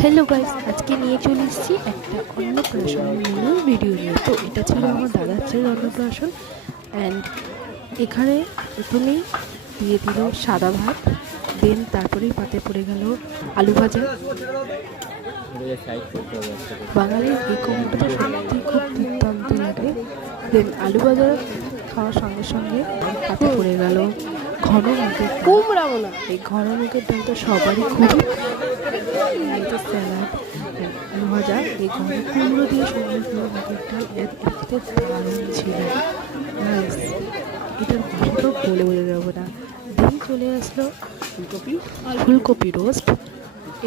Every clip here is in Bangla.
হ্যালো গাইস, আজকে নিয়ে চলে এসেছি একটা অন্নপ্রাশন মেনুর ভিডিও নিয়ে। তো এটা ছিল আমার দাদার ছেলের অন্নপ্রাশন। অ্যান্ড এখানে প্রথমেই দিয়ে দিল সাদা ভাত, দেন তারপরেই পাতে পড়ে গেল আলু ভাজা। বাঙালির এই কম্বোটা তো সত্যি খুব দুর্দান্ত লাগে। দেন আলু ভাজা খাওয়ার সঙ্গে সঙ্গে পাতে পড়ে গেল ঘন মুগের কুমড়া বলা। এই ঘন মুগের ডাল তো সবারই খুবই স্যালাড আলু ভাজা, এই ঘন কুমড়ো দিয়ে সুন্দর করে মুগের ডাল দেখতে দারুণ ছিল। নাইস, এটার ভাষাটাও বলে যাবো না। দেন চলে আসলো ফুলকপি রোস্ট।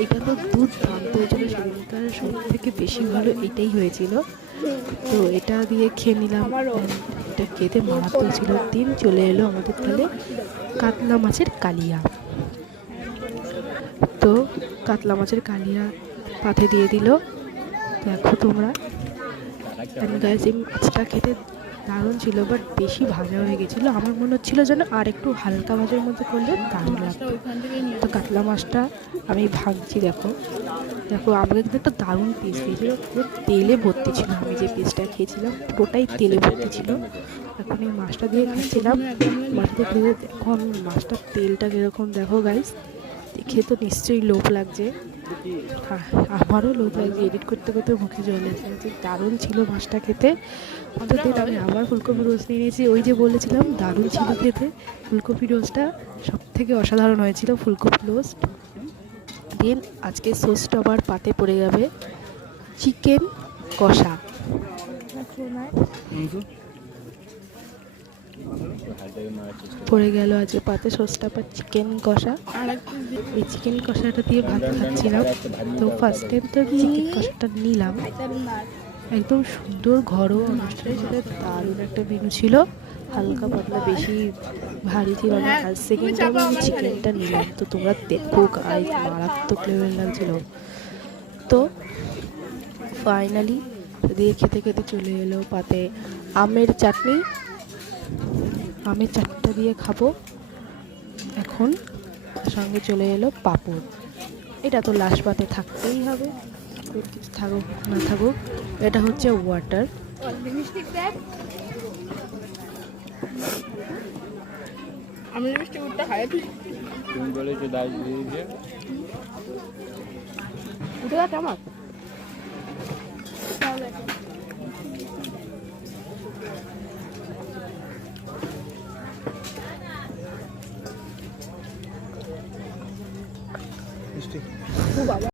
এটা তো দুর্দান্ত হয়েছিল, সেদিনকার সব থেকে বেশি ভালো এটাই হয়েছিল। তো এটা দিয়ে খেয়ে নিলাম, এটা খেতে মারাত্মক ছিল। দিন চলে এলো আমাদের তাহলে কাতলা মাছের কালিয়া। তো কাতলা মাছের কালিয়া পাতে দিয়ে দিল, দেখো তোমরা। গাইস, এই মাছটা খেতে দারুণ ছিল, বাট বেশি ভাজা হয়ে গেছিলো। আমার মনে হচ্ছিলো যেন আর একটু হালকা ভাজার মধ্যে করলে দারুণ লাগতো। তো কাতলা মাছটা আমি ভাঙছি, দেখো দেখো আমাকে কিন্তু একটা দারুণ পিস দিয়েছিল, পুরো তেলে ভর্তি ছিল। আমি যে পিসটা খেয়েছিলাম পুরোটাই তেলে ভর্তি ছিল। এখন এই মাছটা দিয়ে খাচ্ছিলাম, মাছটা খেয়ে দেখো আমি মাছটার তেলটা কীরকম দেখো গাইস, দেখে তো নিশ্চয়ই লোভ লাগছে। আমারও লোভ লাগছে, এডিট করতে করতে মুখে জল এসেছে। দারুণ ছিল মাছটা খেতে। অন্তত আমি আবার ফুলকপি রোস্ট নিয়ে নিয়েছি। ওই যে বলেছিলাম দারুণ ছিল খেতে, ফুলকপি রোস্টটা সব থেকে অসাধারণ হয়েছিল ফুলকপি রোস্ট। দেন আজকে সোসটা আবার পাতে পড়ে যাবে চিকেন কষা। পড়ে গেল আজকে পাতে সসটা বা চিকেন কষা। এই চিকেন কষাটা দিয়ে ভাত খাচ্ছিলাম। তো ফার্স্ট টাইম তো চিকেন কষাটা নিলাম, একদম সুন্দর ঘরোয়া অনুষ্ঠানে সেটা দারুণ একটা মেনু ছিল। হালকা পাতলা, বেশি ভারী ছিল না। আর সেকেন্ড টাইম আমি চিকেনটা নিলাম। তো তোমরা দেখো গাইস, মারাত্মক লেভেল লাগছিল। তো ফাইনালি দিয়ে খেতে খেতে চলে এলো পাতে আমের চাটনি। আমের চাটনিটা দিয়ে খাবো এখন। সঙ্গে চলে এলো পাঁপড়। এটা তো লাস্ট পাতে থাকতেই হবে, কিছু থাকুক না থাকুক। এটা হচ্ছে ওয়াটার। আমি মিষ্টি উঠতে খাই তুমি বলেছো দাস দিয়ে উঠে গেছে আমার।